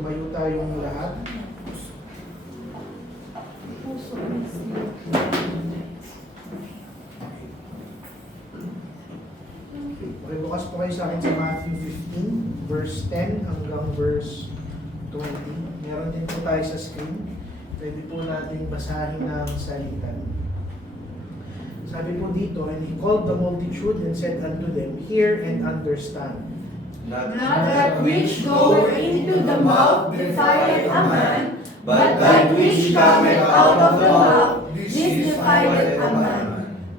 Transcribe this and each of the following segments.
Tumayo tayong lahat. Okay, bukas po kayo sa akin sa Matthew 15, verse 10 hanggang verse 20. Meron din po tayo sa screen. Pwede po natin basahin ng salitan. Sabi po dito, and he called the multitude and said unto them, hear and understand. Not that which goeth into the mouth defileth a man, but that which cometh out of the mouth, this defileth a man.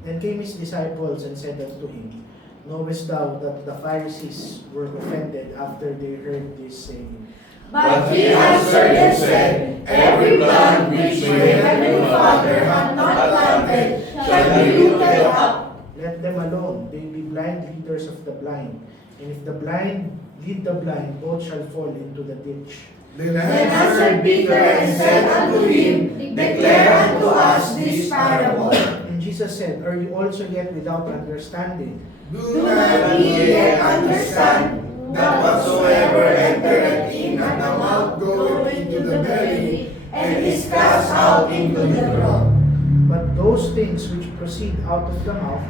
Then came his disciples and said unto him, knowest thou that the Pharisees were offended after they heard this saying? But he answered and said, every plant which my heavenly Father hath not planted shall be rooted up. Let them alone, they be blind leaders of the blind. And if the blind lead the blind, both shall fall into the ditch. Then answered Peter and said unto him, declare unto us this parable. And Jesus said, are you also yet without understanding? Do not ye yet understand that whatsoever entereth in at the mouth goeth into the belly, and is cast out into the throat? But those things which proceed out of the mouth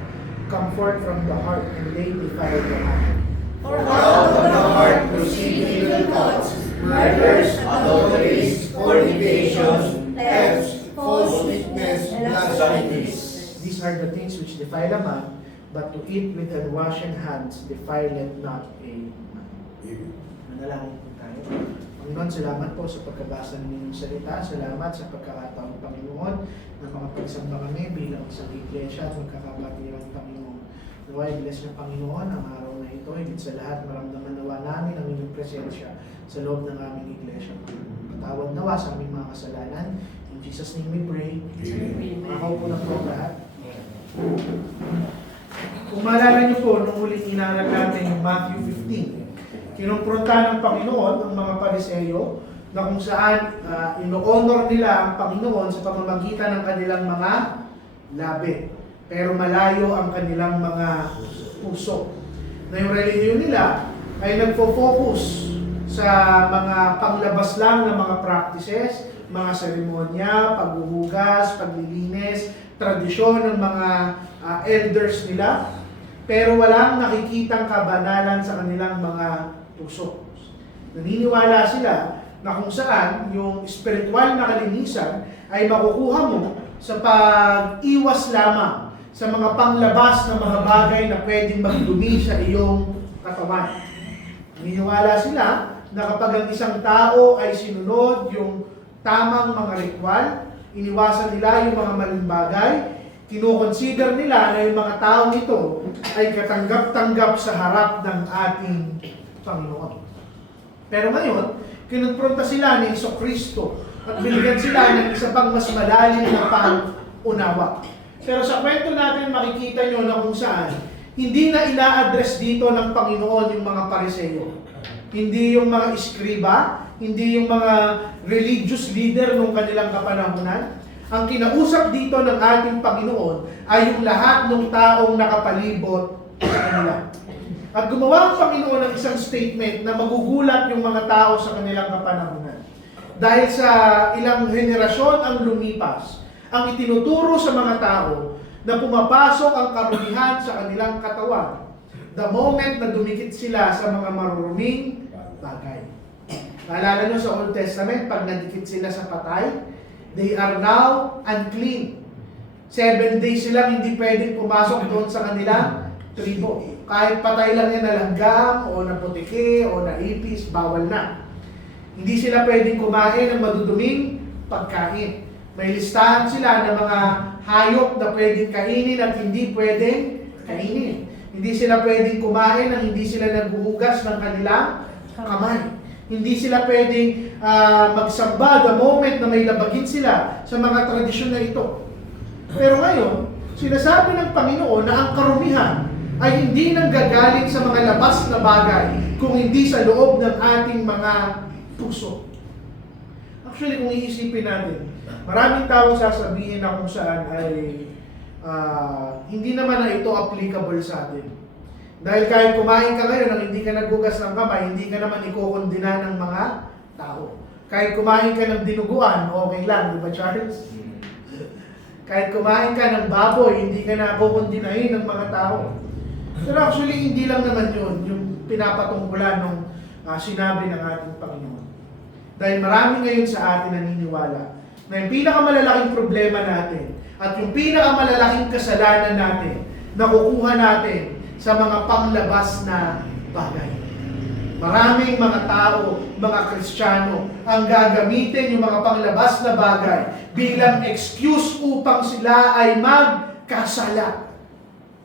come forth from the heart, and they defile the heart. For out of the heart proceed evil thoughts, murders, adulteries, fornications, thefts, false witness, blasphemies. These are the things which defile a man, but to eat with unwashen hands defileth not a man. Manalangin po tayo. Panginoon, salamat po sa pagkabasa ng inyong salita. Salamat sa pagkakataon, Panginoon, na makapagsamba kami bilang sa iglesia at magkakabati ng Panginoon. Naway, bless ng Panginoon ang araw na ito. Higit sa lahat, maramdaman nawa namin ang inyong presensya sa loob ng aming iglesia. Patawad nawa sa aming mga kasalanan. In Jesus' name we pray. Amen. Makaupo na po lahat. Kung maalala niyo po, nung huling inaral natin yung Matthew 15, kinumpronta ng Panginoon ang mga Pariseyo na kung saan ino-honor nila ang Panginoon sa pamamagitan ng kanilang mga labi. Pero malayo ang kanilang mga puso. Na yung relihiyon nila ay nagfo-focus sa mga panglabas lang ng mga practices, mga seremonya, paghuhugas, paglilinis, tradisyon ng mga elders nila, pero walang nakikitang kabanalan sa kanilang mga puso. Naniniwala sila na kung saan yung spiritual na kalinisan ay makukuha mo sa pag-iwas lamang sa mga panglabas na mga bagay na pwedeng magdumi sa iyong katawan. Naniniwala sila na kapag ang isang tao ay sinunod yung tamang mga ritual, iniwasan nila yung mga maling bagay, kinoconsider nila na yung mga taong ito ay katanggap-tanggap sa harap ng ating Panginoon. Pero ngayon, kinonfronta sila ni Jesucristo at binigyan sila ng isa pang mas malalim na pang-unawa. Pero sa kwento natin, makikita nyo na kung saan, hindi na ina-address dito ng Panginoon yung mga Pariseyo. Hindi yung mga iskriba, hindi yung mga religious leader nung kanilang kapanahunan. Ang kinausap dito ng ating Panginoon ay yung lahat ng taong nakapalibot sa kanila. At gumawa ang Panginoon ng isang statement na magugulat yung mga tao sa kanilang kapanahunan. Dahil sa ilang henerasyon ang lumipas, ang itinuturo sa mga tao na pumapasok ang karumihan sa kanilang katawan the moment na dumikit sila sa mga maruruming bagay. Naalala nyo sa Old Testament, pag nadikit sila sa patay, they are now unclean. 7 days silang hindi pwedeng pumasok doon sa kanilang tribo. Kahit patay lang yan na langgam, o na putiki, o na ipis, bawal na. Hindi sila pwedeng kumain ng maduduming pagkain. May listahan sila ng mga hayop na pwedeng kainin at hindi pwedeng kainin. Hindi sila pwedeng kumain nang hindi sila naghuhugas ng kanilang kamay. Hindi sila pwedeng magsamba the moment na may labagin sila sa mga tradisyon na ito. Pero ngayon, sinasabi ng Panginoon na ang karumihan ay hindi nanggagaling sa mga labas na bagay, kung hindi sa loob ng ating mga puso. Actually, kung iisipin natin, maraming taong sasabihin na kung saan ay hindi naman na ito applicable sa atin. Dahil kahit kumain ka ngayon nang hindi ka naghugas ng kamay, hindi ka naman ikukondina ng mga tao. Kahit kumain ka ng dinuguan, okay lang, di ba Charles? Kahit kumain ka ng baboy, hindi ka na kukundinahin ng mga tao. Pero actually, hindi lang naman yun, yung pinapatungkulan ng sinabi ng ating Panginoon. Dahil marami ngayon sa atin naniniwala na yung pinakamalalaking problema natin at yung pinakamalalaking kasalanan natin, nakukuha natin sa mga panglabas na bagay. Maraming mga tao, mga Kristiyano, ang gagamitin yung mga panglabas na bagay bilang excuse upang sila ay magkasala.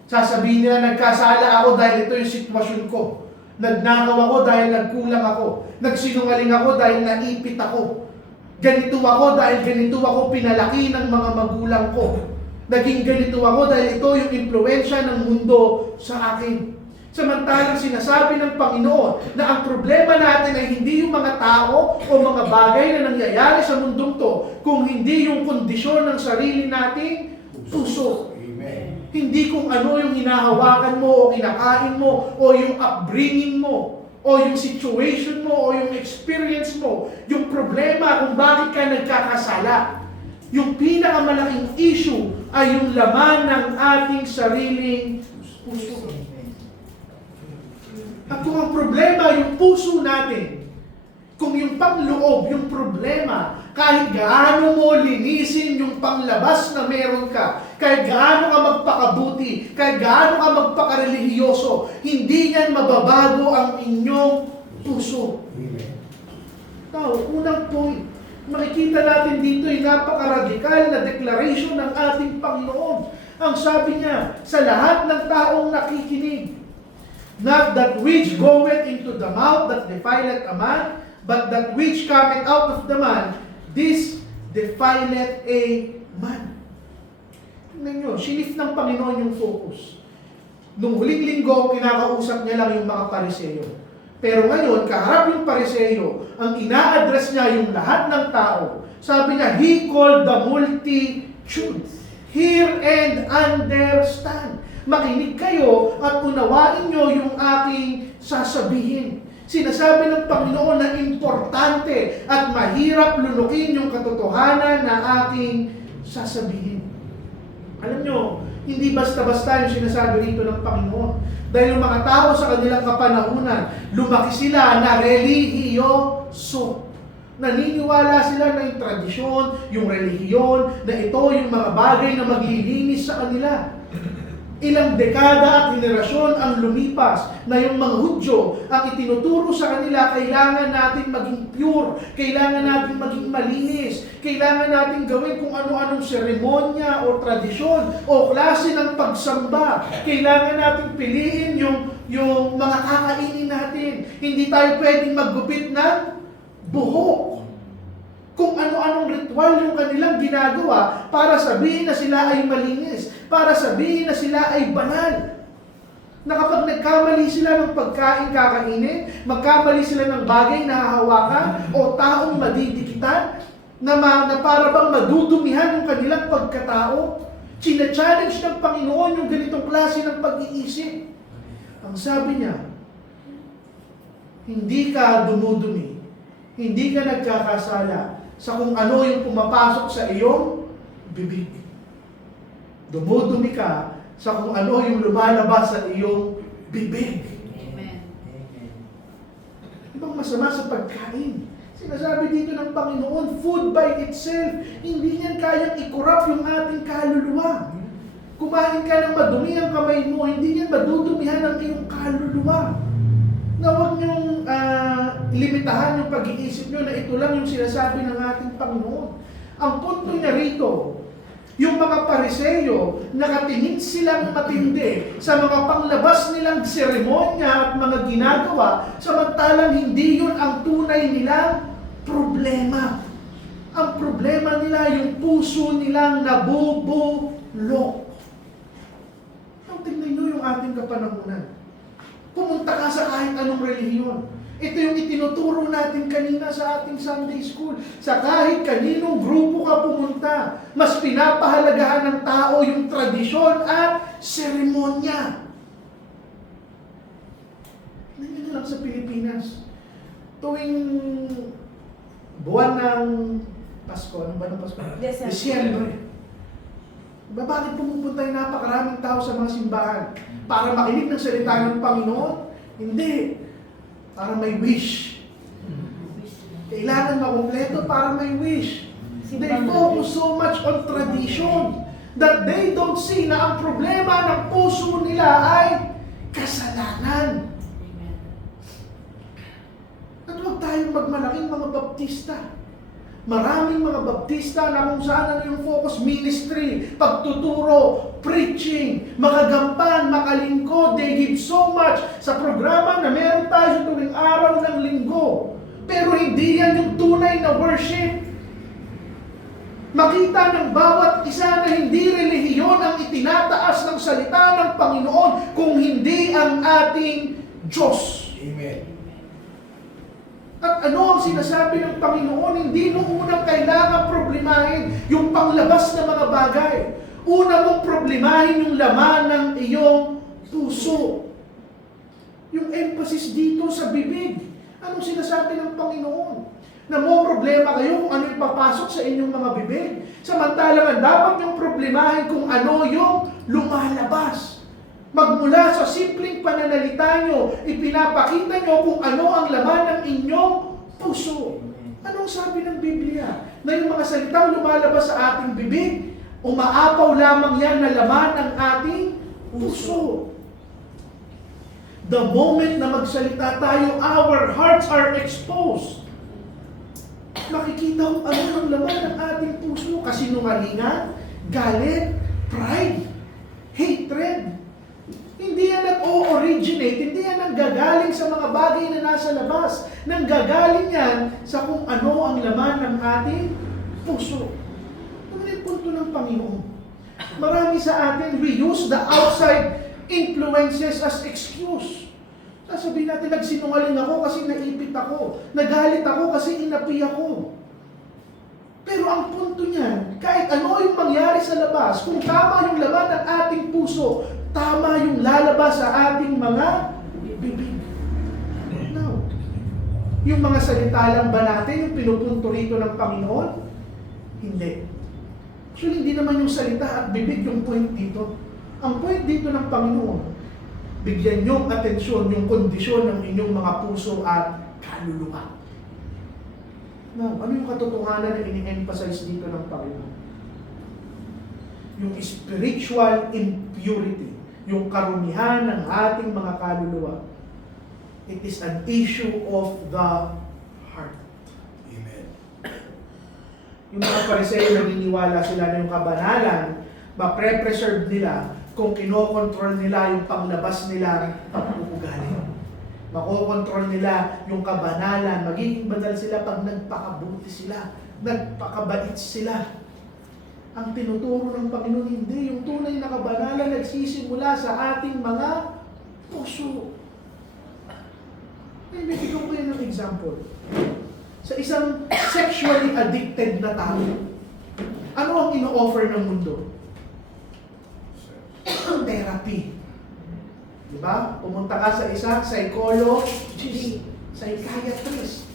Sasabihin nila, nagkasala ako dahil ito yung sitwasyon ko. Nagnakaw ako dahil nagkulang ako. Nagsinungaling ako dahil naipit ako. Ganito ako dahil ganito ako pinalaki ng mga magulang ko. Naging ganito ako dahil ito yung impluwensya ng mundo sa akin. Samantalang sinasabi ng Panginoon na ang problema natin ay hindi yung mga tao o mga bagay na nangyayari sa mundong to, kung hindi yung kondisyon ng sarili nating puso. Amen. Hindi kung ano yung hinahawakan mo o kinakain mo o yung upbringing mo o yung situation mo o yung experience mo. Yung problema kung bakit ka nagkakasala. Yung pinakamalaking issue ay yung laman ng ating sariling puso. At kung ang problema yung puso natin, kung yung pangloob, yung problema, kahit gaano mo linisin yung panglabas na meron ka, kahit gaano ka magpakabuti, kahit gaano ka magpakarelihiyoso, hindi yan mababago ang inyong puso. Now, unang point, makikita natin dito yung napakaradikal na declaration ng ating Panginoon. Ang sabi niya, sa lahat ng taong nakikinig, not that which goeth into the mouth that defileth a man, but that which cometh out of the man, this defileth a man. Tingnan nyo, sinif ng Panginoon yung focus. Nung huling linggo, kinakausap niya lang yung mga Pariseyo. Pero ngayon, kaharap yung Pariseyo, ang ina-address niya yung lahat ng tao. Sabi niya, He called the multitude. Hear and understand. Makinig kayo at unawain nyo yung aking sasabihin. Sinasabi ng Panginoon na importante at mahirap lunukin yung katotohanan na aking sasabihin. Alam nyo, hindi basta-basta yung sinasabi rito ng Panginoon. Dahil yung mga tao sa kanilang kapanahunan, lumaki sila na relihiyoso. Naniniwala sila na yung tradisyon, yung relihiyon, na ito yung mga bagay na maglilinis sa kanila. Ilang dekada at henerasyon ang lumipas na yung mga Hudyo ang itinuturo sa kanila, kailangan natin maging pure, kailangan natin maging malinis, kailangan natin gawin kung ano-anong seremonya o tradisyon o klase ng pagsamba. Kailangan natin piliin yung mga kakainin natin. Hindi tayo pwedeng maggupit ng buhok. Kung ano-anong ritual yung kanilang ginagawa para sabihin na sila ay malinis, para sabihin na sila ay banal. Na kapag nagkamali sila ng pagkain kakainin, magkamali sila ng bagay na hahawakan o taong madidikitan, na para bang madudumihan yung kanilang pagkatao, china-challenge ng Panginoon yung ganitong klase ng pag-iisip. Ang sabi niya, hindi ka dumudumi, hindi ka nagkakasala sa kung ano yung pumapasok sa iyong bibig. Dumudumi ka sa kung ano yung lumalabas sa iyong bibig. Amen. Ibang masama sa pagkain. Sinasabi dito ng Panginoon, food by itself, hindi niyan kayang i-corrupt yung ating kaluluwa. Kumain ka ng madumi ang kamay mo, hindi niyan madudumihan ang iyong kaluluwa. Na huwag niyong limitahan yung pag-iisip niyo na ito lang yung sinasabi ng ating Panginoon. Ang punto niya rito, yung mga Pariseyo, nakatingin silang matindi sa mga panglabas nilang seremonya at mga ginagawa, samantalang hindi yun ang tunay nilang problema. Ang problema nila, yung puso nilang nabubulok. Tingnan nyo yung ating kapanahunan. Pumunta ka sa kahit anong relihiyon. Ito yung itinuturo natin kanina sa ating Sunday School. Sa kahit kaninong grupo ka pumunta, mas pinapahalagahan ng tao yung tradisyon at seremonya. Tingnan nyo lang sa Pilipinas. Tuwing buwan ng Pasko, ano ba ng Pasko? December. Disyembre. Bakit pumupunta yung napakaraming tao sa mga simbahan? Para makinig ng salita ng Panginoon? Hindi. Para may wish. Kailangan makumpleto para may wish. They focus so much on tradition that they don't see na ang problema ng puso nila ay kasalanan. At huwag tayong magmalaking mga baptista. Maraming mga baptista na kung saan ano yung focus, ministry, pagtuturo, preaching, makagampan, makalingkod. They give so much sa programa na meron tayo sa tuwing araw ng linggo. Pero hindi yan yung tunay na worship. Makita ng bawat isa na hindi relihiyon ang itinataas ng salita ng Panginoon kung hindi ang ating Diyos. Amen. At ano ang sinasabi ng Panginoon? Hindi mo unang kailangan problemahin yung panglabas na mga bagay. Una mong problemahin yung laman ng iyong puso. Yung emphasis dito sa bibig. Anong sinasabi ng Panginoon? Na mo problema kayo kung ano ipapasok sa inyong mga bibig. Samantalang dapat yung problemahin kung ano yung lumalabas. Magmula sa simpleng pananalita nyo, ipinapakita nyo kung ano ang laman ng inyong puso. Anong sabi ng Biblia? Na yung mga salitang lumalabas sa ating bibig, umaapaw lamang yan na laman ng ating puso. The moment na magsalita tayo, our hearts are exposed. Makikita kung ano ang laman ng ating puso. Kasinungalingan, galit, pride, hatred. Hindi yan nag-o-originate, hindi yan nanggagaling sa mga bagay na nasa labas. Nanggagaling yan sa kung ano ang laman ng ating puso. Ano yung punto ng Panginoon? Marami sa atin, we use the outside influences as excuse. Sasabihin natin, nagsinungaling ako kasi naipit ako. Nagalit ako kasi inapi ako. Pero ang punto niyan, kahit ano yung mangyari sa labas, kung tama yung laman ng ating puso, tama yung lalabas sa ating mga bibig. Now, yung mga salita lang ba natin, yung pinupunto rito ng Panginoon? Hindi. Actually, hindi naman yung salita at bibig yung point dito. Ang point dito ng Panginoon, bigyan niyong atensyon yung kondisyon ng inyong mga puso at kaluluwa. Now, ano yung katotohanan na ini-emphasize dito ng Panginoon? Yung spiritual impurity, yung karumihan ng ating mga kaluluwa. It is an issue of the heart. Amen. Yung mga Pariseo naniniwala sila na yung kabanalan, mapre-preserve nila kung kinokontrol nila yung panglabas nila pag-uugali. Makokontrol nila yung kabanalan. Magiging banal sila pag nagpakabuti sila, nagpakabait sila. Ang tinuturo ng Panginoon, hindi. Yung tunay na kabanalan nagsisimula sa ating mga puso. Bibigyan ko yan ng example. Sa isang sexually addicted na tao, ano ang ino-offer ng mundo? Therapy. Diba? Pumunta ka sa isang psychologist, psychiatrist.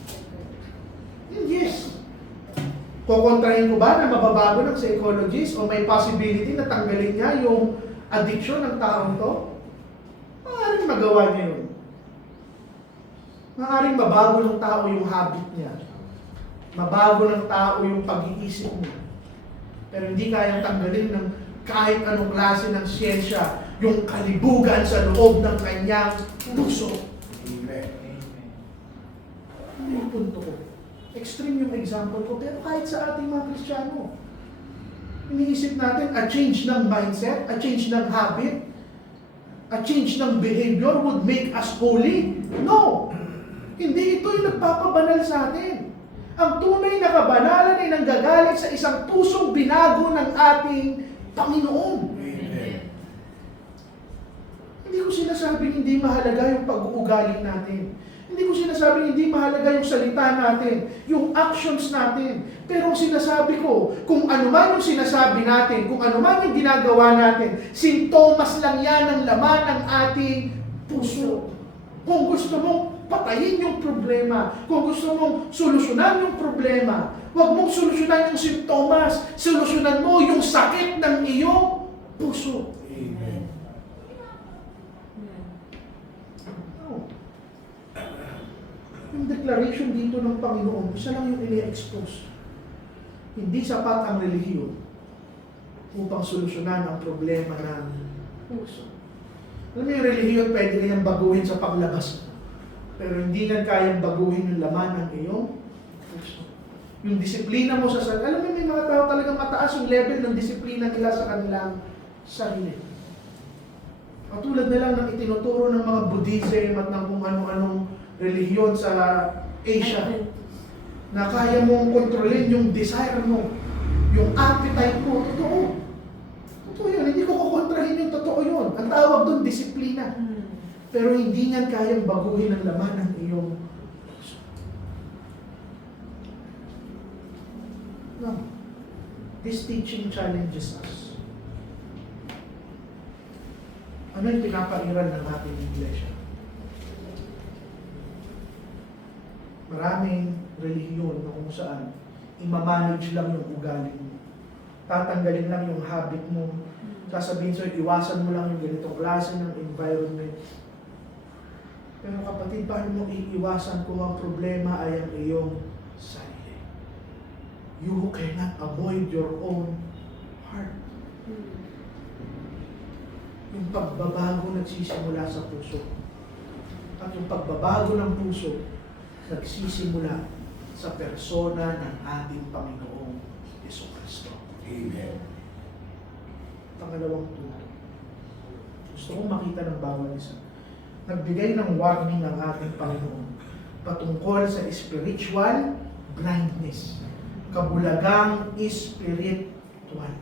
Yes. Kukontrahin ko ba na mababago ng psychologist o may possibility na tanggalin niya yung addiction ng taong to? Maaaring magawa niya yun. Maaaring mabago ng tao yung habit niya. Mabago ng tao yung pag-iisip niya. Pero hindi kayang tanggalin ng kahit anong klase ng siyensya yung kalibugan sa loob ng kanyang puso. Amen. Ano yung punto ko? Extreme yung example ko, pero kahit sa ating mga Kristiyano, iniisip natin a change ng mindset, a change ng habit, a change ng behavior would make us holy. No! Hindi ito yung nagpapabanal sa atin. Ang tunay na kabanalan ay nanggagaling sa isang pusong binago ng ating Panginoon. Amen. Hindi ko sinasabing hindi mahalaga yung pag-uugali natin. Hindi ko sinasabing hindi mahalaga yung salita natin, yung actions natin. Pero ang sinasabi ko, kung ano man yung sinasabi natin, kung ano man yung ginagawa natin, sintomas lang yan ng laman ng ating puso. Kung gusto mong patayin yung problema. Kung gusto mong solusyonan yung problema, huwag mong solusyonan yung simptomas. Solusyonan mo yung sakit ng iyong puso. Amen. Oh. Yung declaration dito ng Panginoon, isa lang yung ini-expose. Hindi sapat ang relihiyon upang solusyonan ang problema ng puso. Alam mo yung relihiyon, pwede na yung baguhin sa paglabas. Pero hindi nga kayang baguhin yung laman ng iyong puso. Yung disiplina mo sa sarili. Alam mo, may mga tao talagang mataas yung level ng disiplina nila sa kanilang sarili. Katulad na lang ng itinuturo ng mga Buddhism at ng kung ano-anong relihiyon sa Asia. Na kaya mong kontrolin yung desire mo, yung appetite mo. Totoo. Totoo yun. Hindi ko kukontrahin yung totoo yun. Ang tawag doon, disiplina. Pero hindi nga kayang baguhin ang laman ng iyong puso. No. This teaching challenges us. Ano yung pinapairal ng ating iglesia? Maraming relihiyon na kung saan i-manage lang yung ugali mo. Tatanggalin lang yung habit mo. Sasabihin sa'yo, iwasan mo lang yung ganitong klase ng environment. Pero kapatid, paano mo iiwasan kung ang problema ay ang iyong sarili? You cannot avoid your own heart. Yung pagbabago nagsisimula sa puso. At yung pagbabago ng puso, nagsisimula sa persona ng ating Panginoong Jesucristo. Amen. Pangalawang punto. Gusto kong makita ng bawat isa. Nagbigay ng warning ng ating Panginoon patungkol sa spiritual blindness. Kabulagang spiritual.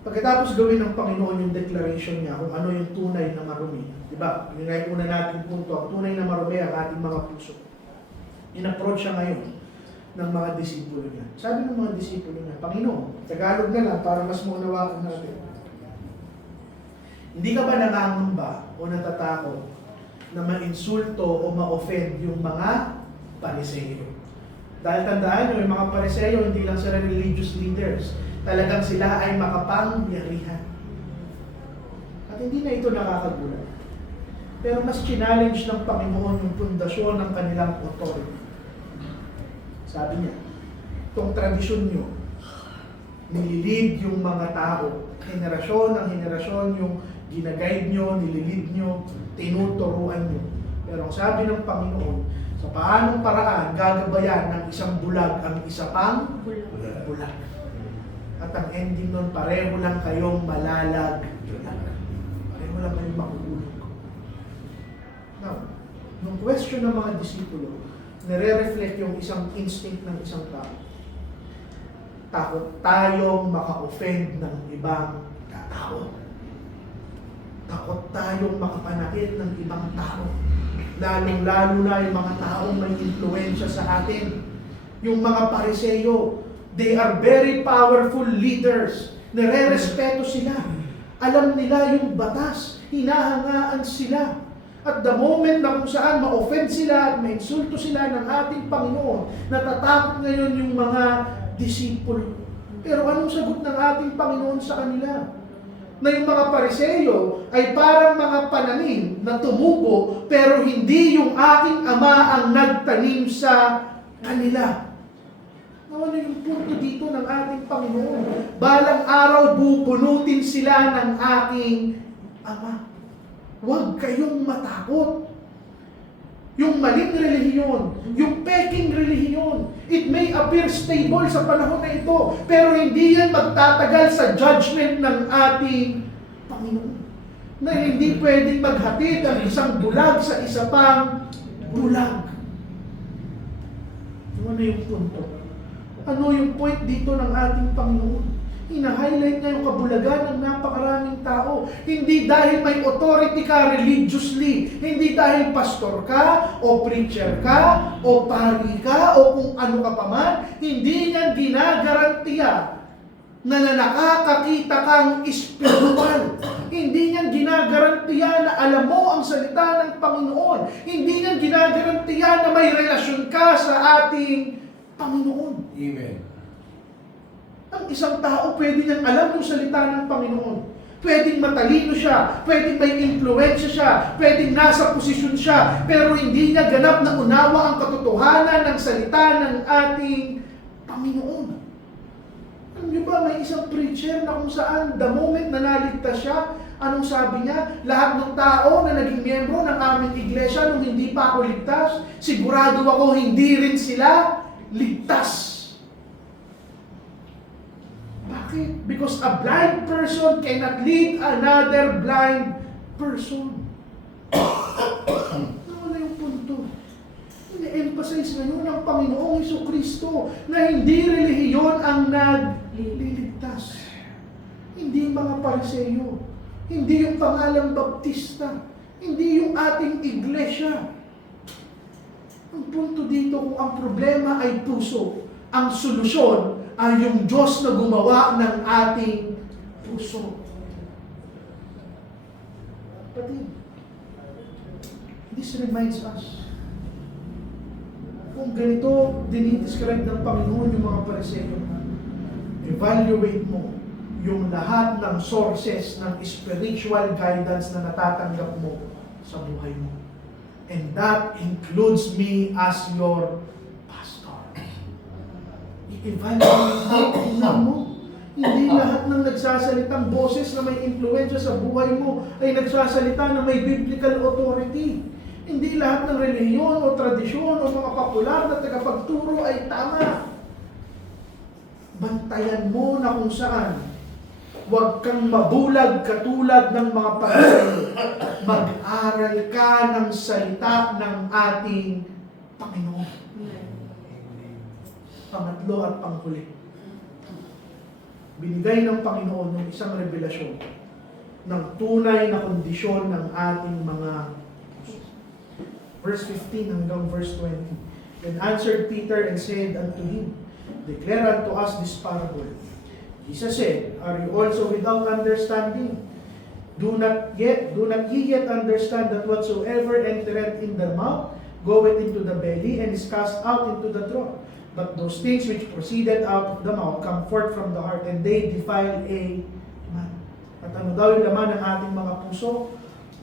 Pagkatapos gawin ng Panginoon yung declaration niya kung ano yung tunay na marumi. Diba? Yung una natin punto, ang tunay na marumi ang ating mga puso. In-approach siya ngayon ng mga disipulo niya. Sabi ng mga disipulo niya, Panginoon, Tagalog na lang para mas maunawaan natin. Hindi ka ba nangangamba o natatakot na ma-insulto o ma-offend yung mga pariseyo? Dahil tandaan nyo, yung mga pariseyo, hindi lang sila religious leaders. Talagang sila ay makapangyarihan. At hindi na ito nakakagulat. Pero mas challenge ng Panginoon yung pundasyon ng kanilang authority. Sabi niya, itong tradisyon nyo, nililid yung mga tao. Henerasyon ng henerasyon yung ginaguide nyo, nililid nyo, tinuturuan nyo. Pero ang sabi ng Panginoon, sa paanong paraan gagabayan ng isang bulag ang isa pang bulag. At ang ending nun, pareho lang kayong malalag. Pareho lang kayong makukulog. Now, nung question ng mga disipulo, nire-reflect yung isang instinct ng isang tao. Takot tayong maka-offend ng ibang tao. Takot tayong makapanakit ng ibang tao. Lalong-lalo na yung mga taong may influensya sa atin. Yung mga pariseyo, they are very powerful leaders. Nire-respeto sila. Alam nila yung batas. Hinahangaan sila. At the moment na kung saan ma-offend sila at ma-insulto sila ng ating Panginoon, natatakot ngayon yung mga disipulo. Pero anong sagot ng ating Panginoon sa kanila? Na yung mga pariseyo ay parang mga pananim na tumubo pero hindi yung aking Ama ang nagtanim sa kanila. Ano yung punto dito ng ating Panginoon? Balang araw bubunutin sila ng aking Ama. Huwag kayong matakot. Yung maling relihiyon, yung peking relihiyon, it may appear stable sa panahon na ito, pero hindi yan magtatagal sa judgment ng ating Panginoon. Na hindi pwedeng maghatid ang isang bulag sa isa pang bulag. Ano yung punto? Ano yung point dito ng ating Panginoon? Ina-highlight niya yung kabulagan ng napakaraming tao. Hindi dahil may authority ka religiously. Hindi dahil pastor ka, o preacher ka, o pari ka, o kung ano ka pa man. Hindi niya ginagarantiya na nakakakita kang spiritual. Hindi niyan ginagarantiya na alam mo ang salita ng Panginoon. Hindi niyan ginagarantiya na may relasyon ka sa ating Panginoon. Amen. Ang isang tao pwede niyang alam yung salita ng Panginoon. Pwedeng matalino siya, pwedeng may influensya siya, pwedeng nasa posisyon siya, pero hindi niya ganap na unawa ang katotohanan ng salita ng ating Panginoon. Alam niyo ba, may isang preacher na kung saan the moment na naligtas siya, anong sabi niya? Lahat ng tao na naging miyembro ng aming iglesia nung hindi pa ako ligtas, sigurado ako hindi rin sila ligtas. Bakit? Because a blind person cannot lead another blind person. Nawala yung punto. Ini-emphasize ngayon ng Panginoong Jesucristo na hindi relihiyon ang nagliligtas. Hindi mga Pariseyo. Hindi yung pangalang Baptista. Hindi yung ating iglesia. Ang punto dito, kung ang problema ay puso, ang solusyon ay yung Diyos na gumawa ng ating puso. Kapatid, this reminds us, kung ganito dinidescribe ng Panginoon yung mga Pariseo, evaluate mo yung lahat ng sources ng spiritual guidance na natatanggap mo sa buhay mo. And that includes me as your pastor. I-evaluate mo. Hindi lahat ng nagsasalitang boses na may influensya sa buhay mo ay nagsasalita na may biblical authority. Hindi lahat ng relihiyon o tradisyon o mga popular na tagapagturo ay tama. Bantayan mo na kung saan. Huwag kang mabulag katulad ng mga Pariseo. Mag-aral ka ng salita ng ating Panginoon. Pangatlo at panghuli. Binigay ng Panginoon ng isang revelasyon ng tunay na kondisyon ng ating mga puso. Verse 15 hanggang verse 20. Then answered Peter and said unto him, Declare unto us this parable. Jesus said, Are you also without understanding? Do not ye yet understand that whatsoever entereth in the mouth goeth into the belly and is cast out into the throat? But those things which proceeded out of the mouth come forth from the heart, and they defile a man. At ano daw yung laman ng ating mga puso?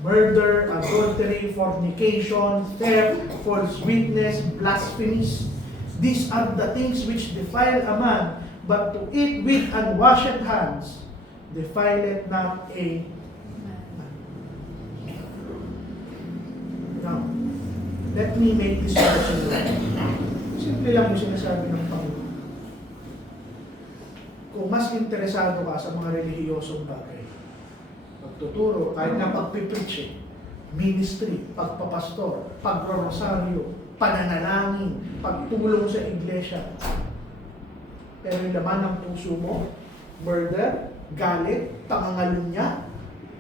Murder, adultery, fornication, theft, false witness, blasphemies. These are the things which defile a man, but to eat with unwashed hands defileth not a man. Now, let me make this personal. Simple lang yung sinasabi ng Panginoon. Kung mas interesado ka sa mga relihiyosong bagay, pagtuturo, kahit na pagpipreach, ministry, pagpapastor, pagrorosaryo, pananalangin, pagtulong sa iglesia, pero yung laman ng puso mo, murder, galit, pangangalunya,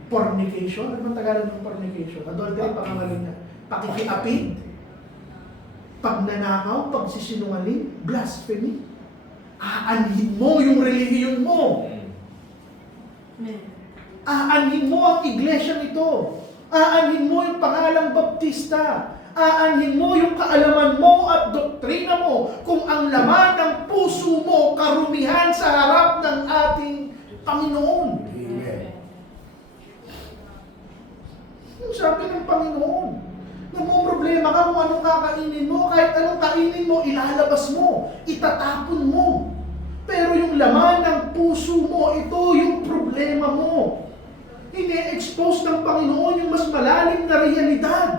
fornication, ano bang Tagalog ng fornication? Adultery, pangangalunya, pakikiapid, pagnanakaw, pagsisinungaling, blasphemy. Aanhin mo yung relihiyon mo. Aanhin mo ang iglesia nito. Aanhin mo yung pangalang Baptista. Aanhin mo yung kaalaman mo at doktrina mo kung ang laman ng puso mo karumihan sa harap ng ating Panginoon. Amen. Yung sabi ng Panginoon, problema ka kung anong kakainin mo, kahit anong kainin mo, ilalabas mo, itatapon mo. Pero yung laman ng puso mo, ito yung problema mo. Ine-expose ng Panginoon yung mas malalim na realidad.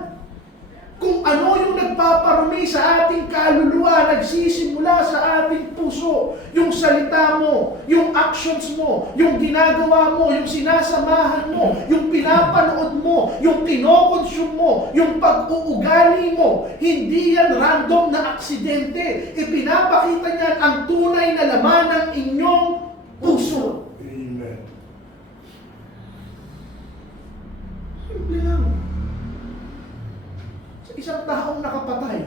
Kung ano yung nagpaparumi sa ating kaluluwa, nagsisimula sa ating puso, yung salita mo, yung actions mo, yung ginagawa mo, yung sinasamahan mo, yung pinapanood mo, yung kinokonsume mo, yung pag-uugali mo, hindi yan random na aksidente. Ipinapakita niyan ang tunay na laman ng inyong puso. Amen. Simple lang. Isang taong nakapatay,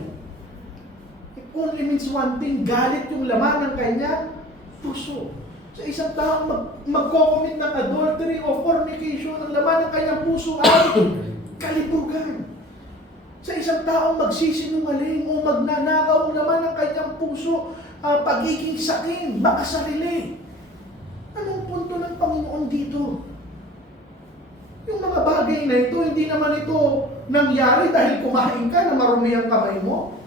it only means one thing, galit yung laman ng kanyang puso. Sa isang taong magko-commit ng adultery o fornication, ang laman ng kanyang puso ay kalibugan. Sa isang taong magsisinungaling o magnanakaw, ang laman ng kanyang puso, pagiging saking, makasarili. Anong punto ng Panginoon dito? Yung mga bagay na ito, hindi naman ito nangyari dahil kumain ka na marumi ang kamay mo.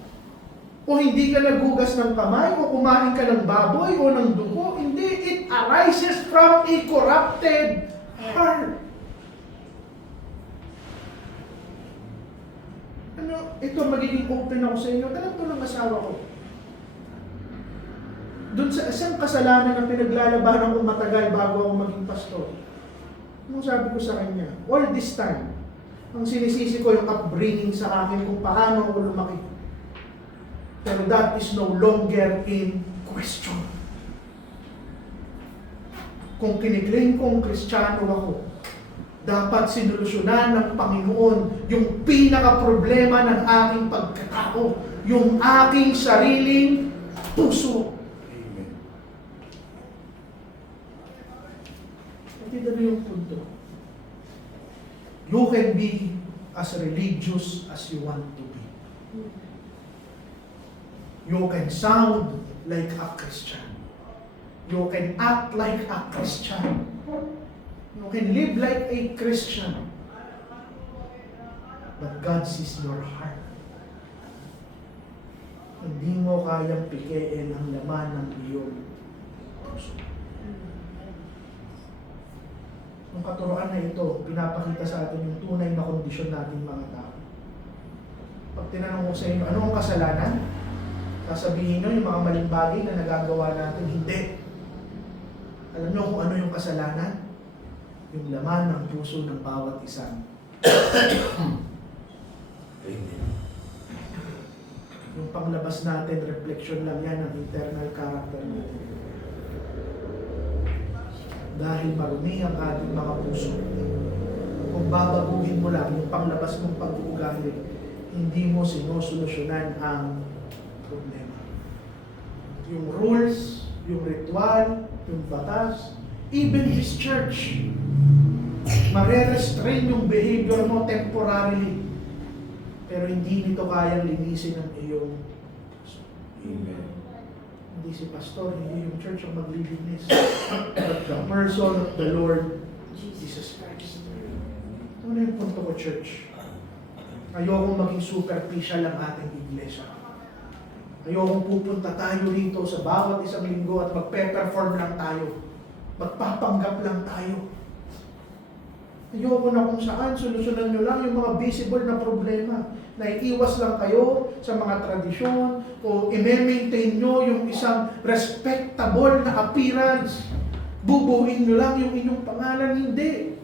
O hindi ka naghugas ng kamay, o kumain ka ng baboy o ng dugo. Hindi, it arises from a corrupted heart. Ito, magiging open ako sa inyo. Alam to ng asawa ko. Doon sa isang kasalanan na pinaglalabanan ko matagal bago ako maging pastor. Anong sabi ko sa kanya? All this time, ang sinisisi ko yung upbringing sa akin kung paano ako lumaki. Pero that is no longer in question. Kung kiniklaim kong Kristiyano ako, dapat sinolusyonan ng Panginoon yung pinaka-problema ng aking pagkatao, yung aking sariling puso. At ito na yung punto. You can be as religious as you want to be. You can sound like a Christian. You can act like a Christian. You can live like a Christian. But God sees your heart. Hindi mo kayang pikein ang laman ng iyong puso. Ang katuroan na ito, pinapakita sa atin yung tunay na kondisyon natin mga tao. Pag tinanong ko sa inyo, ano ang kasalanan? Sasabihin nyo yung mga maling bagay na nagagawa natin. Hindi. Alam nyo kung ano yung kasalanan? Yung laman ng puso ng bawat isa. Yung panglabas natin, reflection lang yan ng internal character natin. Dahil marumi ang ating mga puso. Kung babaguhin mo lang yung panglabas mong pag-uugali, hindi mo sinusolusyonan ang problema. Yung rules, yung ritual, yung batas, even this church, mare-restrain yung behavior mo temporarily. Pero hindi nito kayang linisin ang iyong puso. Amen. Hindi si pastor, hindi yung church ang maglilinis. But the person of the Lord Jesus Christ. Ito na yung punto ko, church. Ayokong maging superficial ang ating iglesia. Ayokong pupunta tayo rito sa bawat isang linggo at magpe-perform lang tayo. Magpapanggap lang tayo. Ayoko na kung saan, solusyonan nyo lang yung mga visible na problema. Naiiwas lang kayo sa mga tradisyon o i-maintain nyo yung isang respectable na appearance. Bubuin nyo lang yung inyong pangalan. Hindi.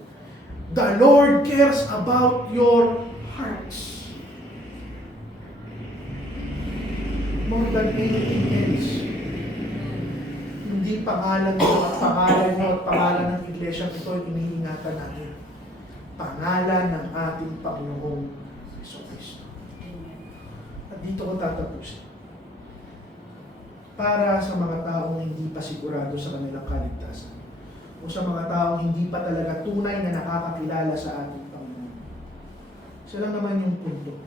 The Lord cares about your hearts. More than anything else. Hindi pangalan mo at pangalan mo at pangalan ng iglesia ito ay iniingatan natin. Pangalan ng ating Panginoong Jesucristo. At dito ko tatapusin. Para sa mga taong hindi pa sigurado sa kanilang kaligtasan o sa mga taong hindi pa talaga tunay na nakakakilala sa ating Panginoon. Isa lang naman yung punto.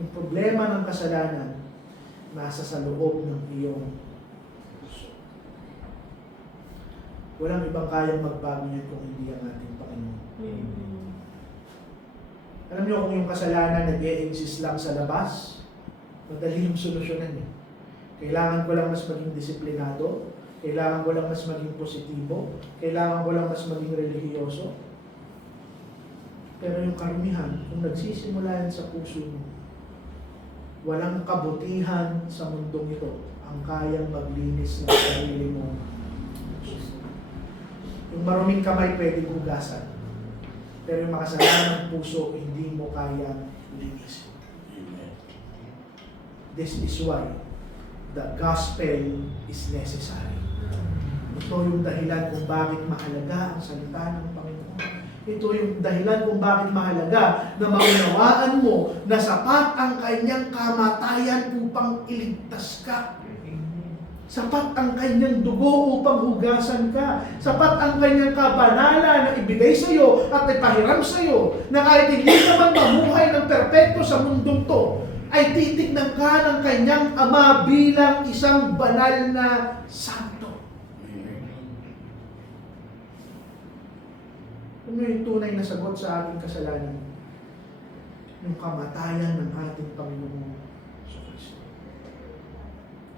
Yung problema ng kasalanan nasa sa loob ng iyong puso. Walang ibang kayang magbago niyan kung hindi ang ating Panginoon. Alam niyo kung yung kasalanan nag-e-exist lang sa labas, madali yung solusyonan niya. Kailangan ko lang mas maging disiplinado, kailangan ko lang mas maging positibo, kailangan ko lang mas maging relihiyoso. Pero yung karumihan, kung nagsisimula yan sa puso mo, walang kabutihan sa mundong ito ang kayang maglinis ng sarili mo. Yung maruming kamay pwedeng hugasan, pero yung makasalanan ng puso, hindi mo kayang linisin. This is why the gospel is necessary. Ito yung dahilan kung bakit mahalaga ang salita ng Panginoon. Ito yung dahilan kung bakit mahalaga na maunawaan mo na sapat ang kanyang kamatayan upang iligtas ka. Sapat ang kanyang dugo upang hugasan ka. Sapat ang kanyang kabanalan na ibigay sa iyo at ipahiram sa iyo na kahit hindi ka man mamuhay ng perpekto sa mundong to, ay titignan ka ng kanyang Ama bilang isang banal na santo. Ano yung tunay na sagot sa ating kasalanan? Yung kamatayan ng ating Panginoon Jesucristo.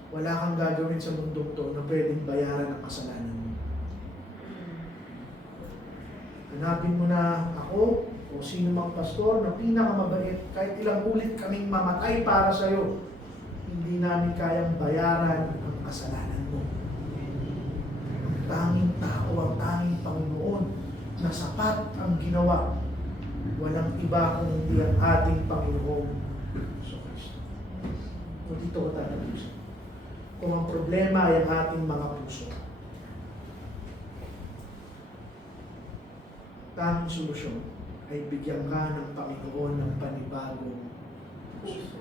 Wala kang gagawin sa mundong to na pwedeng bayaran ang kasalanan mo. Hanapin mo na ako o sino mang pastor na pinakamabait, kahit ilang ulit kaming mamatay para sa iyo, hindi namin kayang bayaran ang kasalanan mo. Ang tanging tao, ang tanging Panginoon na sapat ang ginawa. Walang iba kung hindi ang ating Panginoong Jesucristo. O dito ko tatapusin. Kung ang problema ay ang ating mga puso, tanging solusyon ay bigyan ka ng Panginoon ng panibagong puso.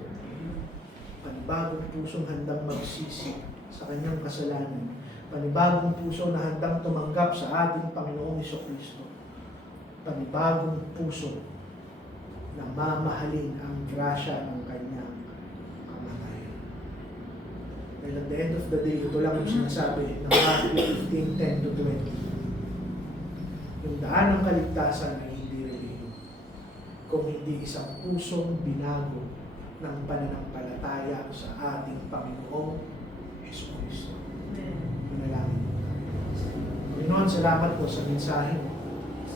Panibagong pusong handang magsisi sa kanyang kasalanan. Panibagong puso na handang tumanggap sa ating Panginoong Jesucristo. Panibagong puso na mamahalin ang grasya ng kanyang kamatayan. Dahil at the end of the day, ito lang yung sinasabi ng Matthew 15:10-20. Yung daan ng kaligtasan ay hindi relihiyon, kung hindi isang pusong binago ng pananampalataya sa ating Panginoong Jesucristo. Manalangin po tayo. Panginoon, salamat po sa mensahe mo.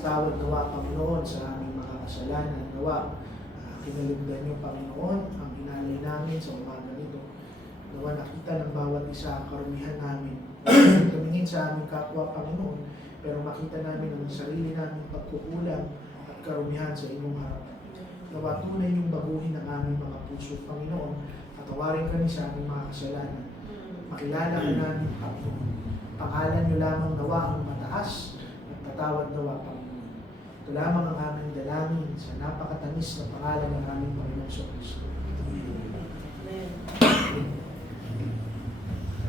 Tawad nawa, Panginoon, sa aming mga kasalanan. Nawa, kinalugdan niyo, Panginoon, ang inalay namin sa umaga nito. Nawa, nakita ng bawat isa ang karumihan namin. Tumingin sa aming kapwa, Panginoon, pero makita namin ang sarili namin pagkukulang at karumihan sa inyong harapan. Nawa, tunay yung baguhin ng aming mga puso, Panginoon, at tawarin kami sa aming mga kasalanan. Makilala ka namin, Panginoon. Pangalan niyo lamang nawa ang mataas at patawad nawa, Panginoon. Ito lamang ang aming dalangin sa napakatamis na pangalan ng aming Panginoong Jesucristo.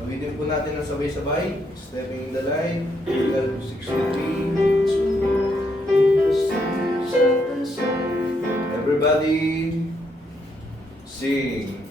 Awitin po natin ang sabay-sabay. Stepping in the line. Level 63. Everybody sing.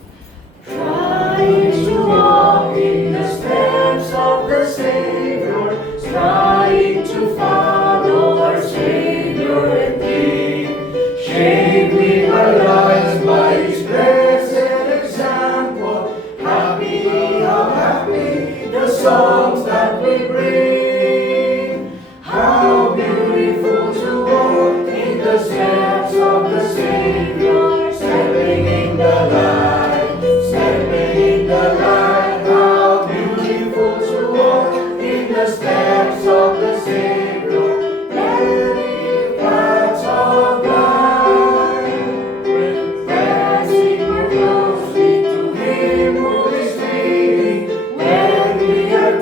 Trying to walk in the steps of the Savior, trying to follow our Savior and King, shaping our lives by His blessed example. Happy, how happy the songs that we bring. How beautiful to walk in the steps of the Savior, stepping in the light, stepping in the light. How beautiful to walk in the steps of the Savior, many paths of life. Pressing more closely to Him who is leading, when we are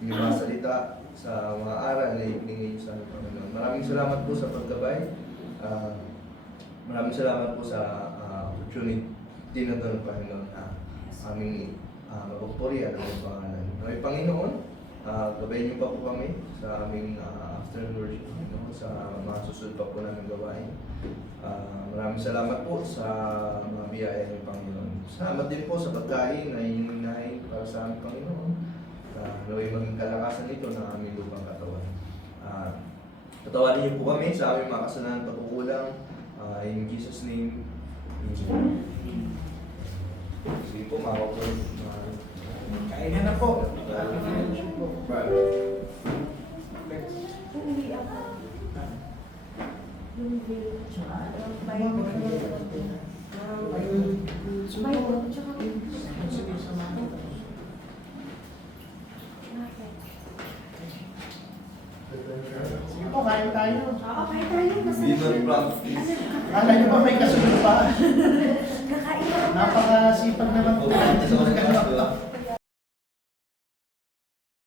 inyong mga salita, sa mga aral na ibinigay niyo sa aming Panginoon. Maraming salamat po sa paggabay. Maraming salamat po sa opportunity na ito ng Panginoon na aming mapagpurihan ang iyong pangalan. May Panginoon, gabayin niyo pa po kami sa aming afternoon worship, sa mga susunod pa po namin gawain. Maraming salamat po sa mga biyaya ng Panginoon. Salamat din po sa pagkain na inyong hinahin para sa aming Panginoon. Naway maging kalakasan nito ng aming lupang katawan. Patawarin niyo po kami sa aming mga kasalanan pagkukulang. In Jesus' name, Amen. Sige po, mga kapatid. Kainan na po. Uuwi ako. Yung bill, tsaka may tsaka Sige, samahan ko. Sige po, kain tayo. Kakain tayo kasi. Hindi na practice. Akala niyo ba may kasunod pa? Kakain ako. Napakasipag naman po. Practice ako sa class, di ba?